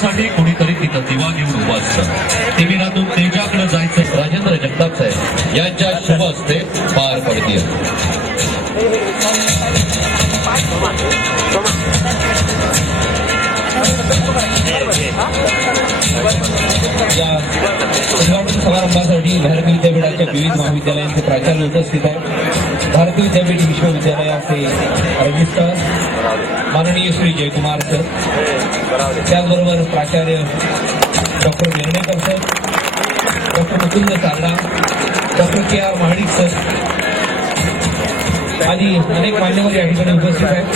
तुझ्यासाठी कोणीतरी तिथं दिवा घेऊन उभा असतं. टिव्हीतून तेजाकडे जायचं. राजेंद्र जगताप साहेब यांच्या शुभ हस्ते पार पडतील. या उद्घाटन समारंभासाठी भारतीय विद्यापीठाच्या विविध महाविद्यालयांचे प्राचार्य उपस्थित आहेत. भारतीय विद्यापीठ विश्वविद्यालयाचे रजिस्ट्रार माननीय श्री जयकुमार सर, त्याचबरोबर प्राचार्य doctor Nirnaykar sir, doctor Mukund Sarda, doctor K R. Mahadik sir आदी अनेक मान्यवर या ठिकाणी उपस्थित आहेत.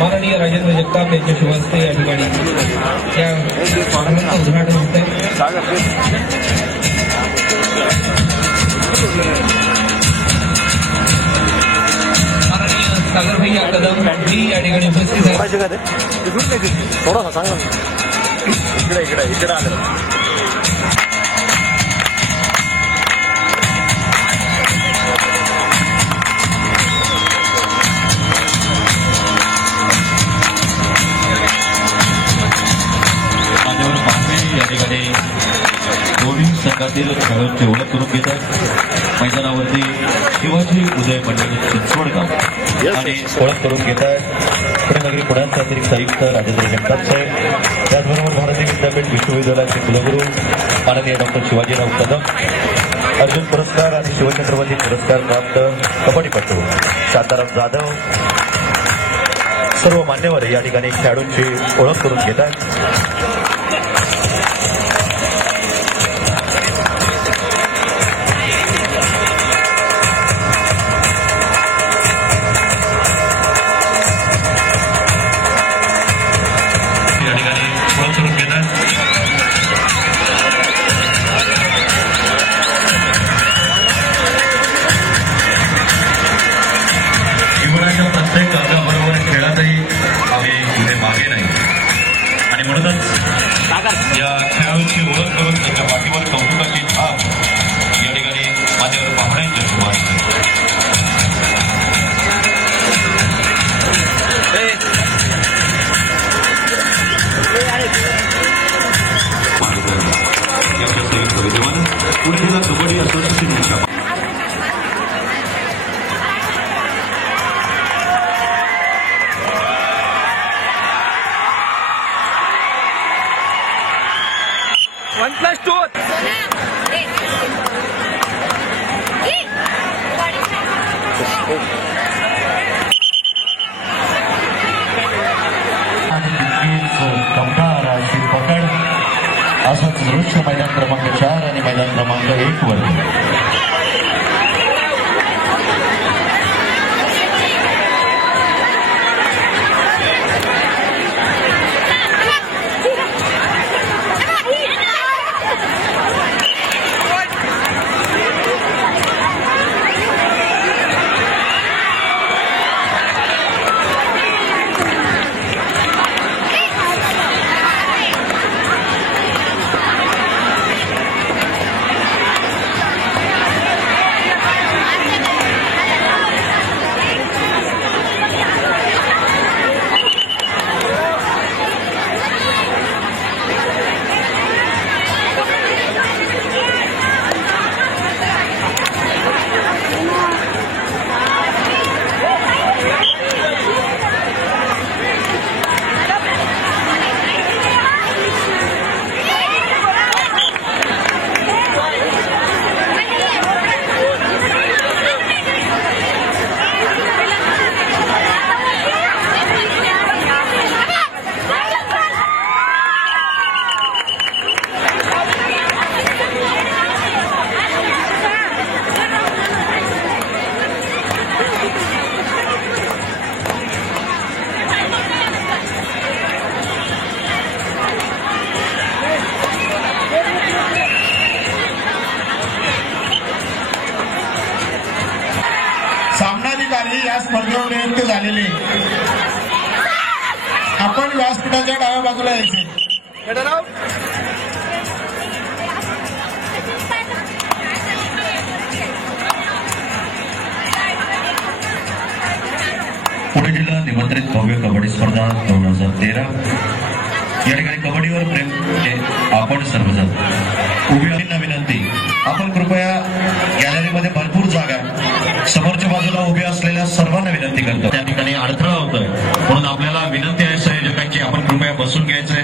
माननीय राजेंद्र जगताप यांच्या शुभ हस्ते या ठिकाणी या स्पर्धेचं उद्घाटन होत आहे. माननीय सागर भैया कदम या ठिकाणी उपस्थित आहेत. थोडासा सांगा इकडे आलं. दोन्ही संघातील खेळाडूंची ओळख करून घेतात. मैदानावरती शिवाजी उदय मंडळ चिंचवडगाव आणि ओळख करून घेतात. पुणे पुण्याचे अतिरिक्त आयुक्त राजेंद्र जगताप साहेब, त्याचबरोबर भारतीय विद्यापीठ विश्वविद्यालयाचे कुलगुरू माननीय डॉक्टर शिवाजीराव कदम, अर्जुन पुरस्कार आणि शिवछत्रपती पुरस्कार प्राप्त कबड्डीपटू शांताराम जाधव, सर्व मान्यवर या ठिकाणी खेळाडूंची ओळख करून घेतात. या खेळाडूंची ओळख करून त्यांच्या पाठीवर कौतुकाची छाप या ठिकाणी मान्यवर पाहुण्यांच्या सुमार यांच्या संयुक्त विद्यमान पुणे जिल्हा कबड्डी असोसिएशनच्या असंच दृश्य मैदान क्रमांक 4 आणि मैदान क्रमांक 1 वर या स्पर्धेवर नियुक्त झालेले आपण व्यासपीठाच्या डाव्या बाजूला यायचे. पुणे जिल्हा निमंत्रित भव्य कबड्डी स्पर्धा 2013 या ठिकाणी कबड्डीवर प्रेम म्हणजे आपण सर्वजण उभी विनंती, आपण कृपया गॅलरीमध्ये भरपूर जागा समोरच्या बाजूला उभे असलेल्या सर्वांना विनंती करतो. त्या ठिकाणी अडथळा होतोय म्हणून आपल्याला विनंती आहे संयोजकांची, आपण कृपया बसून घ्यायचंय.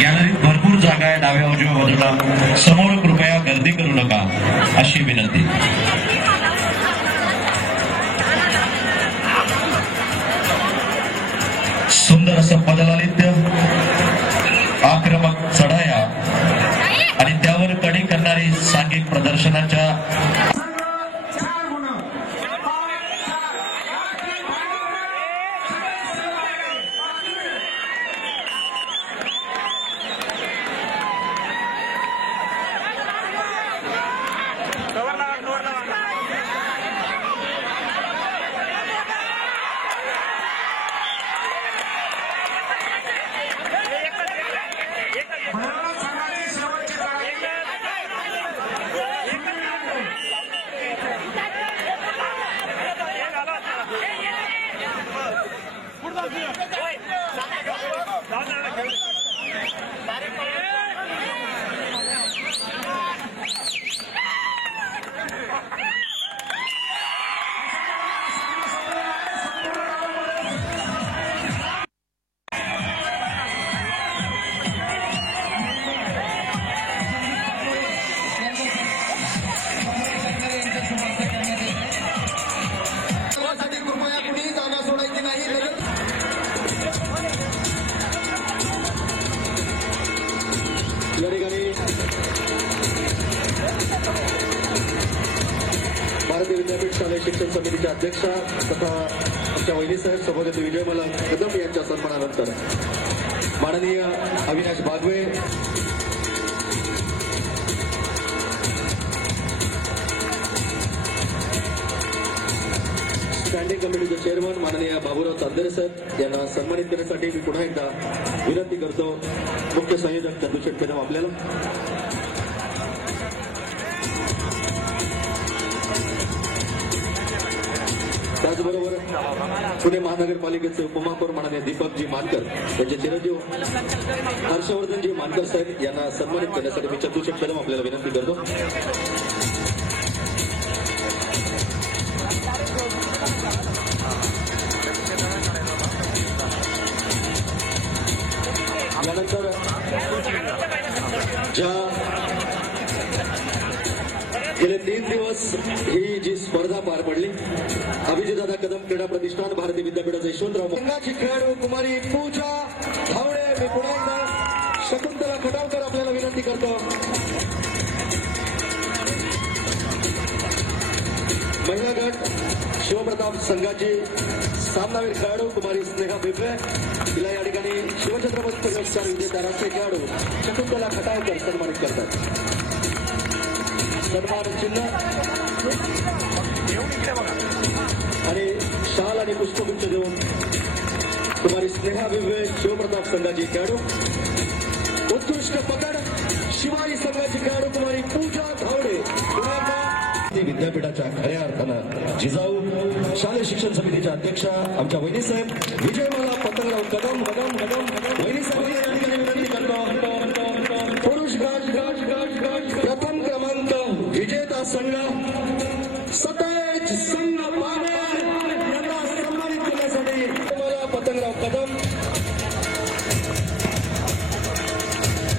गॅलरीत भरपूर जागा आहे डाव्या उजव्या बाजूला, समोर कृपया गर्दी करू नका अशी विनंती. सुंदर असं पदलालित्य, आक्रमक चढाया आणि त्यावर कडी करणारी सांघिक प्रदर्शनाच्या या ठिकाणी भारतीय विद्यापीठ शालेय शिक्षण समितीच्या अध्यक्षा तथा आमच्या वहिनीसाहेब सभापती विजयमाला कदम यांच्या सन्मानानंतर माननीय अविनाश बागवे, स्टँडिंग कमिटीचे चेअरमन माननीय बाबूराव चांदेरे साहेब यांना सन्मानित करण्यासाठी मी पुन्हा एकदा विनंती करतो. मुख्य संयोजक चंदूशेठ कदम आपल्याला. त्याचबरोबर पुणे महानगरपालिकेचे उपमहापौर माननीय दीपकजी मानकर यांचे चिरंजीव हर्षवर्धनजी मानकर साहेब यांना सन्मानित करण्यासाठी मी चंदूशेठ कदम आपल्याला विनंती करतो. यानंतर ज्या गेले 3 दिवस ही जी स्पर्धा पार पडली, अभिजितदादा कदम क्रीडा प्रतिष्ठान, भारतीय विद्यापीठाचे यशवंतराव संघाची खेळाडू कुमारी पूजा धावडे, मी पुन्हा एकदा शकुंतला खटावकर आपल्याला विनंती करतो. महिला गट शिवप्रताप संघाची सामनावीर खेळाडू कुमारी स्नेहा बिबळे, तिला या ठिकाणी शिवछत्रपती पुरस्कार विजेता राष्ट्रीय खेळाडू शकुंतला खटावकर सन्मानित करतात. सन्मान चिन्ह आणि शाल आणि पुष्पगुच्छ देऊन कुमारी स्नेहा बिबळे शिवप्रताप संघाची खेळाडू. उत्कृष्ट पकड शिवाई संघाची खेळाडू कुमारी पूजा धावडे. विद्यापीठाच्या खऱ्या अर्थानं जिजाऊ शालेय शिक्षण समितीच्या अध्यक्षा आमच्या वहिनीसाहेब विजयमाला पतंगराव कदम कदम कदम कदम वहिनीसाहेब या ठिकाणी विनंती करतो. पुरुष गट प्रथम क्रमांक विजेता संघ सतेज संघ यांना सन्मानित करण्यासाठी विजयमाला पतंगराव कदम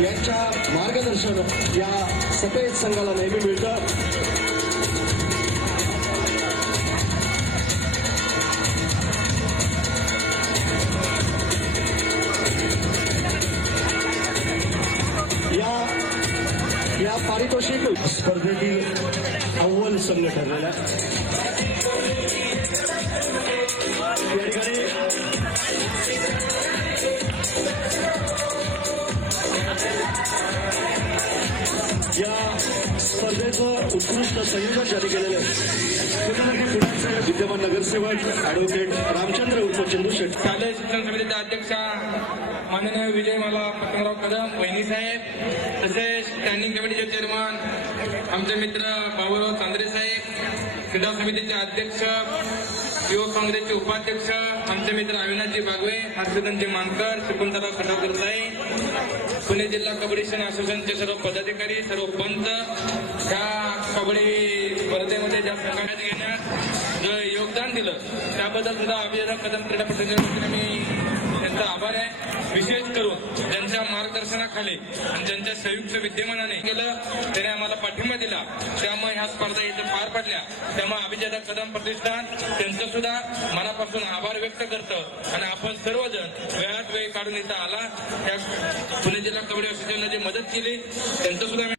यांच्या मार्गदर्शन या सतेज संघाला नेहमी मिळतं. या पारितोषिक स्पर्धेतील अव्वल संघ ठरलेला या ठिकाणी या स्पर्धेचं उत्कृष्ट संयोजन जारी केलेलं आहे. विद्यमान नगरसेवक ॲडव्होकेट रामचंद्र उर्फ चंदूशेठ, शालेय शिक्षण समितीच्या अध्यक्षा माननीय विजयमाला पतंगराव कदम वहिनीसाहेब, तसेच स्टँडिंग कमिटीचे चेअरमन आमचे मित्र बाबूराव चांद्रे साहेब, क्रीडा समितीचे अध्यक्ष, युवक काँग्रेसचे उपाध्यक्ष, आमचे मित्र अविनाशजी बागवे, हर्षवर्धनजी मानकर, शकुंतलाराव खंडाकर साई, पुणे जिल्हा कबड्डी सेना असोसिएशनचे सर्व पदाधिकारी, सर्व पंच, ह्या कबड्डी स्पर्धेमध्ये ज्या संघटनेत घेण्यात जे योगदान दिलं त्याबद्दल सुद्धा अभिजित कदम क्रीडा प्रतिनिधींनी मी त्यांचा आभार आहे. विशेष करून ज्यांच्या मार्गदर्शनाखाली आणि ज्यांच्या संयुक्त विद्यमानाने केलं त्याने आम्हाला पाठिंबा दिला, त्यामुळे ह्या स्पर्धा इथे पार पडल्या. त्यामुळे अभिजित कदम प्रतिष्ठान त्यांचं सुद्धा मनापासून आभार व्यक्त करतं आणि आपण सर्वजण वेळात वेळ काढून इथं आला. त्या पुणे जिल्हा कबड्डी असोसिएशनने जी मदत केली त्यांचं सुद्धा